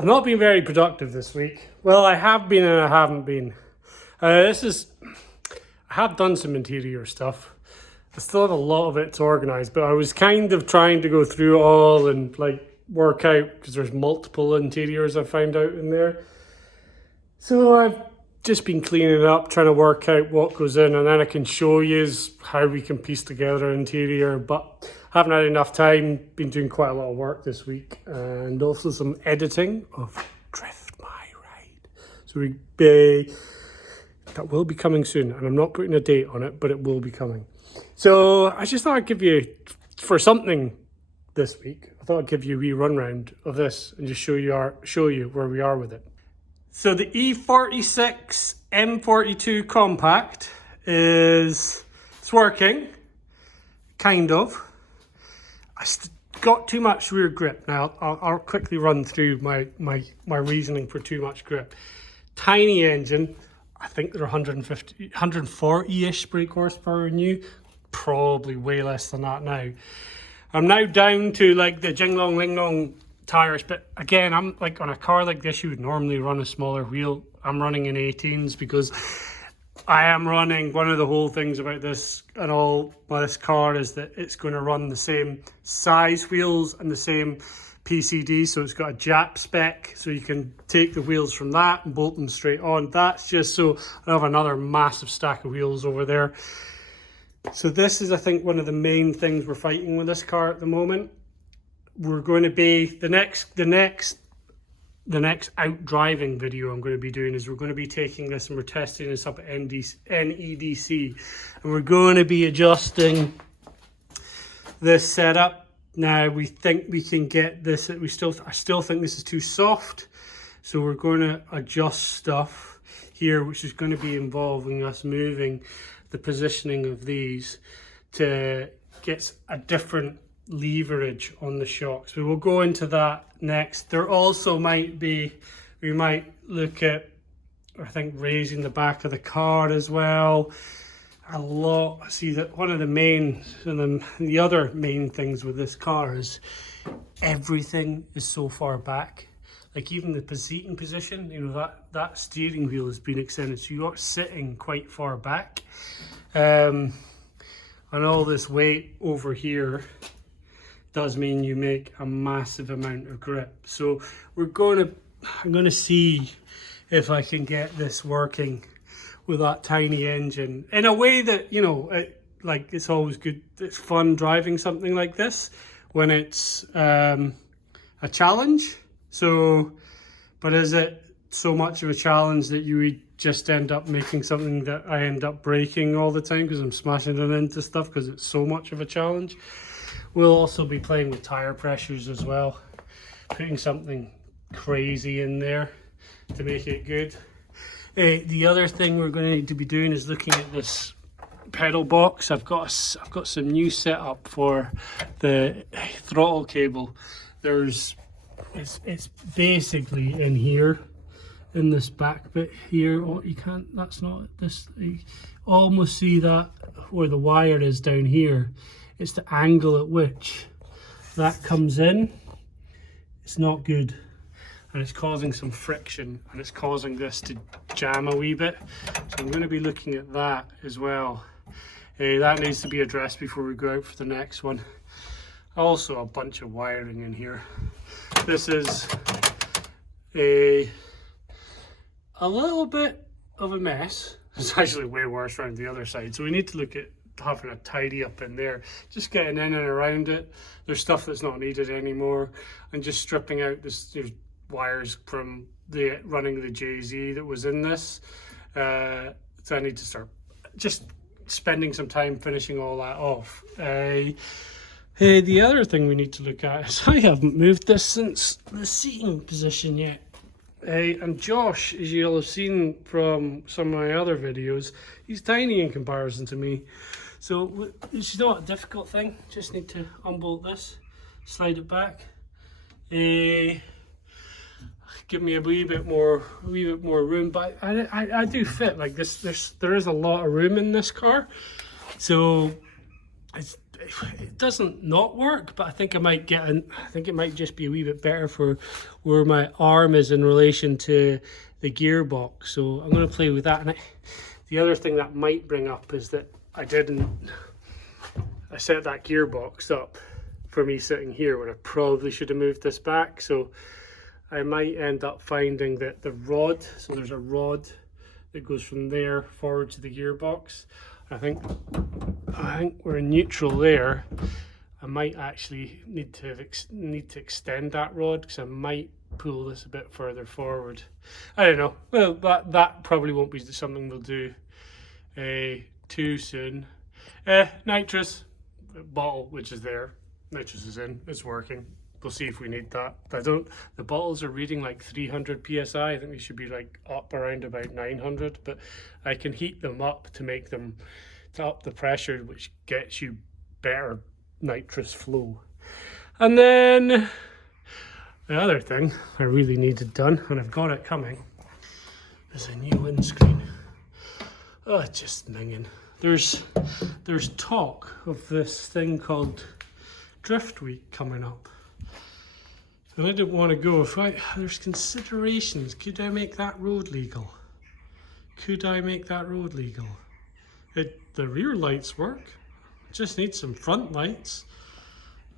I've not been very productive this week. Well, I have been and I haven't been. I have done some interior stuff. I still have a lot of it to organise, but I was kind of trying to go through it all and like work out, because there's multiple interiors I found out in there. So I've just been cleaning it up, trying to work out what goes in, and then I can show you how we can piece together an interior, but I haven't had enough time. Been doing quite a lot of work this week, and also some editing of Drift My Ride. So that will be coming soon, and I'm not putting a date on it, but it will be coming. So I just thought I'd give you, for something this week, I thought I'd give you a wee run round of this and just show you where we are with it. So the E46 M42 Compact it's working, kind of. I got too much rear grip. Now I'll quickly run through my reasoning for too much grip. Tiny engine. I think they're 140-ish brake horsepower new. Probably way less than that now. I'm now down to like the Jing Long Ling Long tires, but again, I'm like, on a car like this, you would normally run a smaller wheel. I'm running in 18s because I am running, one of the whole things about this and all by this car is that it's going to run the same size wheels and the same PCD, so it's got a Jap spec, so you can take the wheels from that and bolt them straight on. That's just so I have another massive stack of wheels over there. So this is, I think, one of the main things we're fighting with this car at the moment. We're going to be the next out driving video I'm going to be doing is we're going to be taking this and we're testing this up at NEDC, and we're going to be adjusting this setup. Now we think we can get this. I still think this is too soft, so we're going to adjust stuff here, which is going to be involving us moving the positioning of these to get a different leverage on the shocks. We will go into that next. There also might be, we might look at, I think, raising the back of the car as well. See that one of the main, and the other main things with this car is everything is so far back. Like even the seating position, you know, that steering wheel has been extended, so you're sitting quite far back. And all this weight over here does mean you make a massive amount of grip. So I'm gonna see if I can get this working with that tiny engine in a way that, you know, it's always good. It's fun driving something like this when it's a challenge. So, but is it so much of a challenge that you would just end up making something that I end up breaking all the time because I'm smashing it into stuff because it's so much of a challenge? We'll also be playing with tire pressures as well, putting something crazy in there to make it good. The other thing we're going to need to be doing is looking at this pedal box. I've got some new setup for the throttle cable. It's basically in here, in this back bit here. Oh, you can't, that's not this. You almost see that where the wire is down here. It's the angle at which that comes in. It's not good, and it's causing some friction, and it's causing this to jam a wee bit. So I'm going to be looking at that as well. That needs to be addressed before we go out for the next one. Also a bunch of wiring in here. This is a little bit of a mess. It's actually way worse around the other side, so we need to look at having a tidy up in there, just getting in and around it. There's stuff that's not needed anymore, and just stripping out this wires from running the JZ that was in this. So I need to start just spending some time finishing all that off. The other thing we need to look at is I haven't moved this since the seating position yet. And Josh, as you'll have seen from some of my other videos, he's tiny in comparison to me. So it's not a difficult thing. Just need to unbolt this, slide it back. Give me a wee bit more room, but I do fit like this. There is a lot of room in this car, so it doesn't not work, but I think I might get I think it might just be a wee bit better for where my arm is in relation to the gearbox. So I'm going to play with that. And the other thing that might bring up is that I set that gearbox up for me sitting here when I probably should have moved this back. So I might end up finding that the rod, so there's a rod that goes from there forward to the gearbox. I think we're in neutral there. I might actually need to extend that rod, because I might pull this a bit further forward. I don't know. Well, that probably won't be something we'll do too soon. Nitrous bottle, which is there. Nitrous is in. It's working. We'll see if we need that. The bottles are reading like 300 psi. I think they should be like up around about 900, but I can heat them up to up the pressure, which gets you better nitrous flow. And then the other thing I really needed done, and I've got it coming, is a new windscreen. Oh, it's just minging. There's talk of this thing called Drift Week coming up. And I didn't want to go. There's considerations. Could I make that road legal? Could I make that road legal? The rear lights work. Just need some front lights.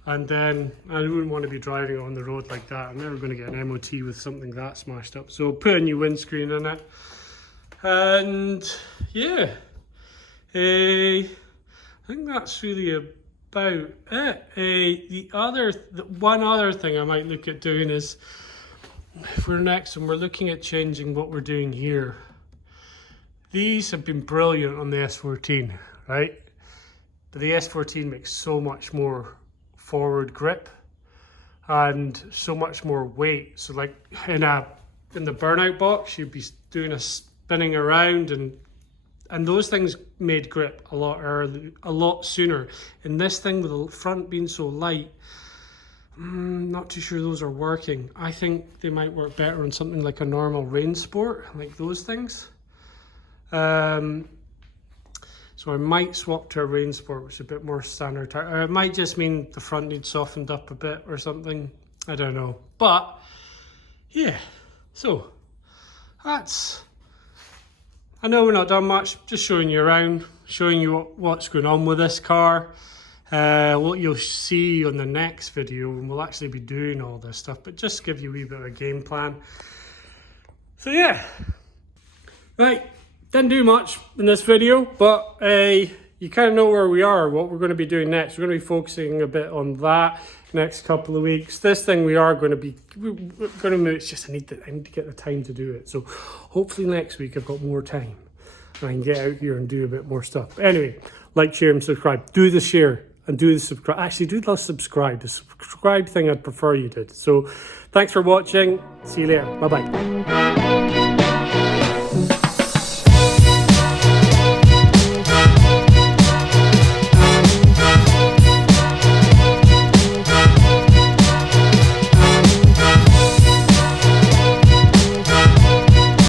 And then I wouldn't want to be driving on the road like that. I'm never going to get an MOT with something that smashed up. So put a new windscreen in it. And yeah, I think that's really about it. One other thing I might look at doing is, if we're next and we're looking at changing what we're doing here. These have been brilliant on the S14, right? But the S14 makes so much more forward grip and so much more weight. So like in the burnout box, you'd be doing a spinning around, and those things made grip a lot sooner. In this thing, with the front being so light, not too sure those are working. I think they might work better on something like a normal rain sport, like those things. So I might swap to a rain sport, which is a bit more standard tyre. Or it might just mean the front needs softened up a bit or something. I don't know. But yeah, so that's, I know we're not done much, just showing you around, showing you what's going on with this car. What you'll see on the next video, and we'll actually be doing all this stuff, but just give you a wee bit of a game plan. So yeah, right. Didn't do much in this video, but you kind of know where we are, what we're going to be doing next. We're going to be focusing a bit on that next couple of weeks. This thing we're going to move. It's just I need to get the time to do it. So hopefully next week I've got more time and I can get out here and do a bit more stuff. Anyway, like, share, and subscribe. Do the share and do the subscribe. Actually, do the subscribe. The subscribe thing I'd prefer you did. So thanks for watching. See you later. Bye bye.